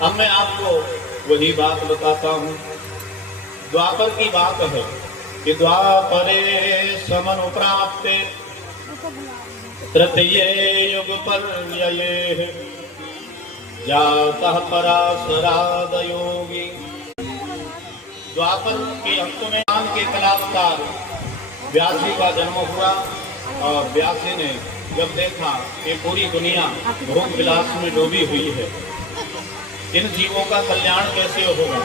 अब मैं आपको वही बात बताता हूँ। द्वापर की बात है कि द्वापरे समनु प्राप्ते तृतीये युग पर्यये जातः पराशराद योगी। द्वापर के अंत में के कलाकार व्यास जी का जन्म हुआ और व्यास जी ने जब देखा कि पूरी दुनिया भोग विलास में डूबी हुई है, इन जीवों का कल्याण कैसे होगा।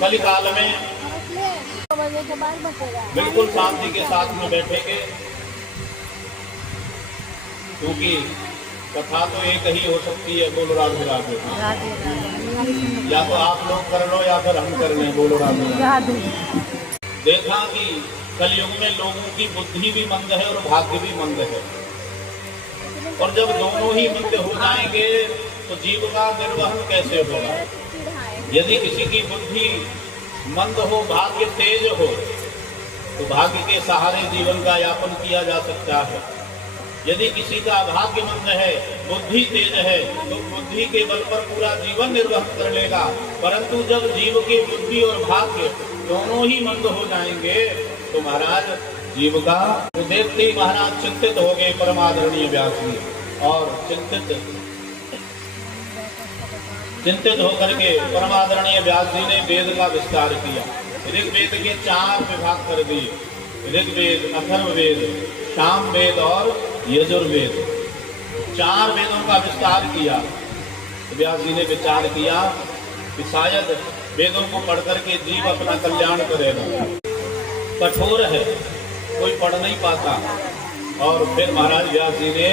कलिकाल में बिल्कुल शांति के साथ में बैठेंगे, क्योंकि कथा तो एक ही हो सकती है। बोलो राधे राधे। या तो आप लोग कर लो या फिर हम कर लें। बोलो राधे। देखा कि कलयुग में लोगों की बुद्धि भी मंद है और भाग्य भी मंद है, और जब दोनों ही मंद हो जाएंगे तो जीव का निर्वहन कैसे होगा। यदि किसी की बुद्धि मंद हो, भाग्य तेज हो, तो भाग्य के सहारे जीवन का यापन किया जा सकता है। यदि किसी का भाग्य मंद है, बुद्धि तेज है, तो बुद्धि के बल पर पूरा जीवन निर्वहन कर लेगा। परंतु जब जीव की बुद्धि और भाग्य दोनों ही मंद हो जाएंगे तो महाराज जीव का तो देखते ही महाराज चिंतित हो गए परमादरणीय व्यास जी, और चिंतित होकर के परमादरणीय व्यास जी ने वेद का विस्तार किया। ऋग्वेद के 4 विभाग कर दिए, ऋग्वेद, अथर्ववेद, सामवेद और यजुर्वेद। 4 वेदों का विस्तार किया। व्यास जी ने विचार किया कि शायद वेदों को पढ़ करके जीव अपना कल्याण करेगा। कठोर है, कोई पढ़ नहीं पाता। और फिर महाराज व्यास जी ने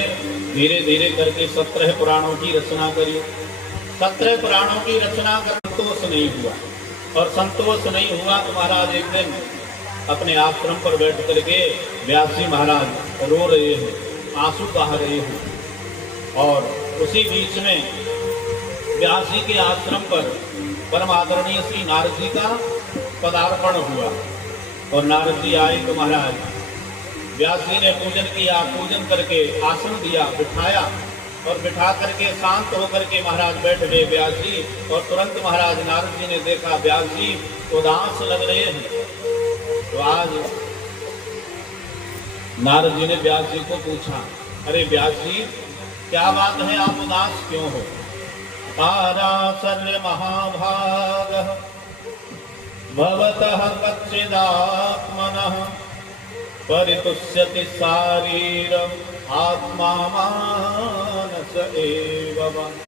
धीरे धीरे करके 17 पुराणों की रचना करी। 17 पुराणों की रचना कर संतोष नहीं हुआ, और संतोष नहीं हुआ तो महाराज एक दिन अपने आश्रम पर बैठ करके व्यास जी महाराज रो रहे हैं, आंसू बहा रहे हैं। और उसी बीच में व्यास जी के आश्रम पर परम आदरणीय श्री नारद जी का पदार्पण हुआ, और नारद जी आए तो महाराज व्यास जी ने पूजन किया। पूजन करके आसन दिया, बिठाया, और बिठा करके शांत होकर के महाराज बैठ गए व्यास जी। और तुरंत महाराज नारद जी ने देखा व्यास जी उदास लग रहे हैं। तो आज नारद जी ने व्यास जी को पूछा, अरे व्यास जी क्या बात है, आप उदास क्यों हो। पाराशर्य महाभागः भवतः कच्चिदात्मनः परितुष्यति शारीरम् आत्मा मानस एव।